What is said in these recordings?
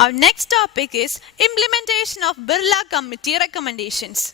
Our next topic is implementation of Birla Committee recommendations.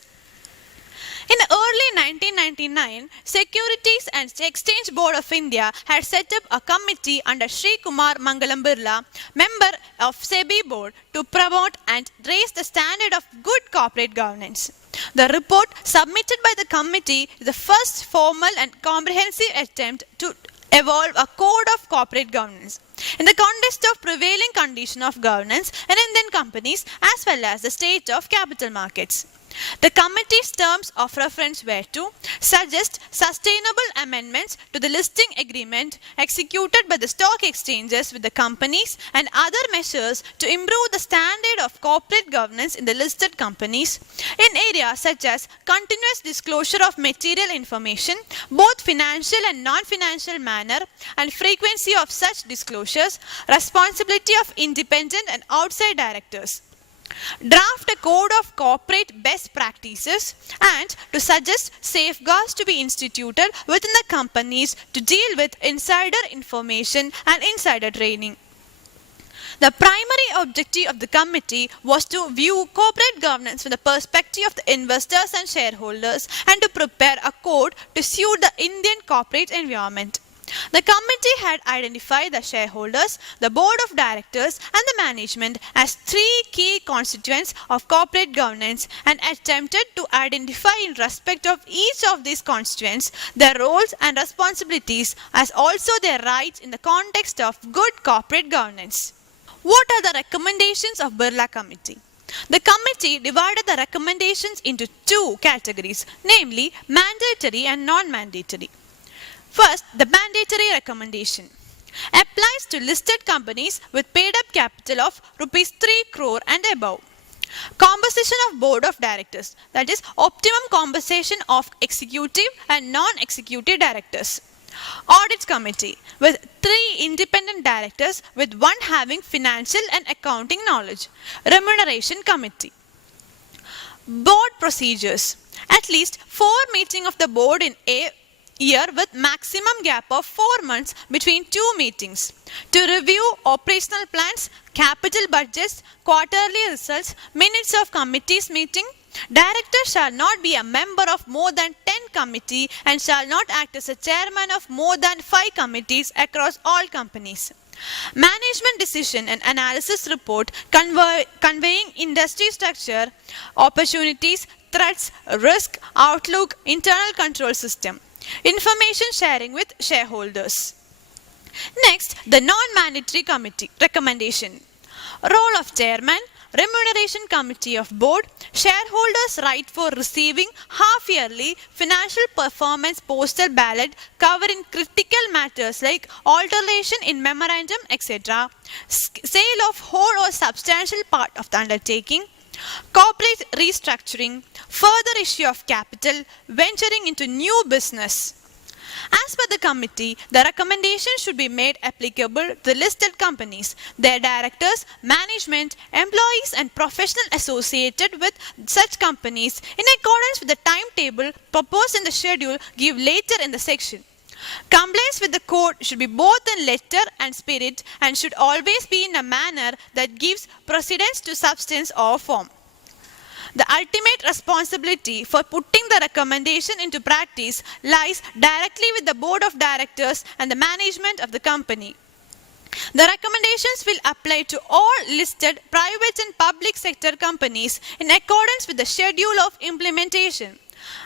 In early 1999, Securities and Exchange Board of India had set up a committee under Sri Kumar Mangalam Birla, member of SEBI board, to promote and raise the standard of good corporate governance. The report submitted by the committee is the first formal and comprehensive attempt to evolve a code of corporate governance in the context of prevailing condition of governance in Indian companies as well as the state of capital markets. The committee's terms of reference were to suggest sustainable amendments to the listing agreement executed by the stock exchanges with the companies and other measures to improve the standard of corporate governance in the listed companies in areas such as continuous disclosure of material information, both financial and non-financial manner, and frequency of such disclosures, responsibility of independent and outside directors. Draft a code of corporate best practices and to suggest safeguards to be instituted within the companies to deal with insider information and insider trading. The primary objective of the committee was to view corporate governance from the perspective of the investors and shareholders and to prepare a code to suit the Indian corporate environment. The committee had identified the shareholders, the board of directors, and the management as three key constituents of corporate governance and attempted to identify in respect of each of these constituents their roles and responsibilities as also their rights in the context of good corporate governance. What are the recommendations of Birla Committee? The committee divided the recommendations into two categories, namely mandatory and non-mandatory. First, the mandatory recommendation applies to listed companies with paid-up capital of Rs 3 crore and above. Composition of board of directors, that is, optimum composition of executive and non-executive directors. Audit committee with 3 independent directors with 1 having financial and accounting knowledge. Remuneration committee. Board procedures. At least 4 meetings of the board in a year with maximum gap of 4 months between 2 meetings to review operational plans, capital budgets, quarterly results, minutes of committees meeting. Director shall not be a member of more than 10 committees and shall not act as a chairman of more than 5 committees across all companies. Management decision and analysis report conveying industry structure, opportunities, threats, risk, outlook, internal control system. Information sharing with shareholders. Next, the non-mandatory committee recommendation. Role of chairman, remuneration committee of board, shareholders' right for receiving half-yearly financial performance postal ballot covering critical matters like alteration in memorandum, etc., sale of whole or substantial part of the undertaking, corporate restructuring, further issue of capital, venturing into new business. As per the committee, the recommendation should be made applicable to the listed companies, their directors, management, employees and professionals associated with such companies in accordance with the timetable proposed in the schedule given later in the section. Compliance with the code should be both in letter and spirit and should always be in a manner that gives precedence to substance or form. The ultimate responsibility for putting the recommendation into practice lies directly with the board of directors and the management of the company. The recommendations will apply to all listed private and public sector companies in accordance with the schedule of implementation.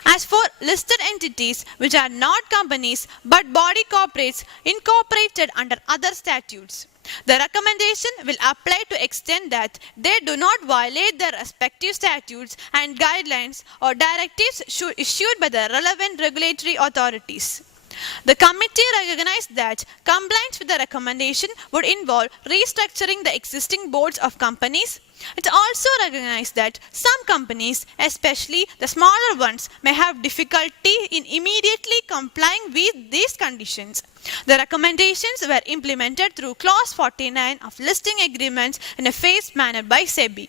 As for listed entities which are not companies but body corporates incorporated under other statutes, the recommendation will apply to extent that they do not violate their respective statutes and guidelines or directives issued by the relevant regulatory authorities. The committee recognized that compliance with the recommendation would involve restructuring the existing boards of companies. It also recognized that some companies, especially the smaller ones, may have difficulty in immediately complying with these conditions. The recommendations were implemented through Clause 49 of listing agreements in a phased manner by SEBI.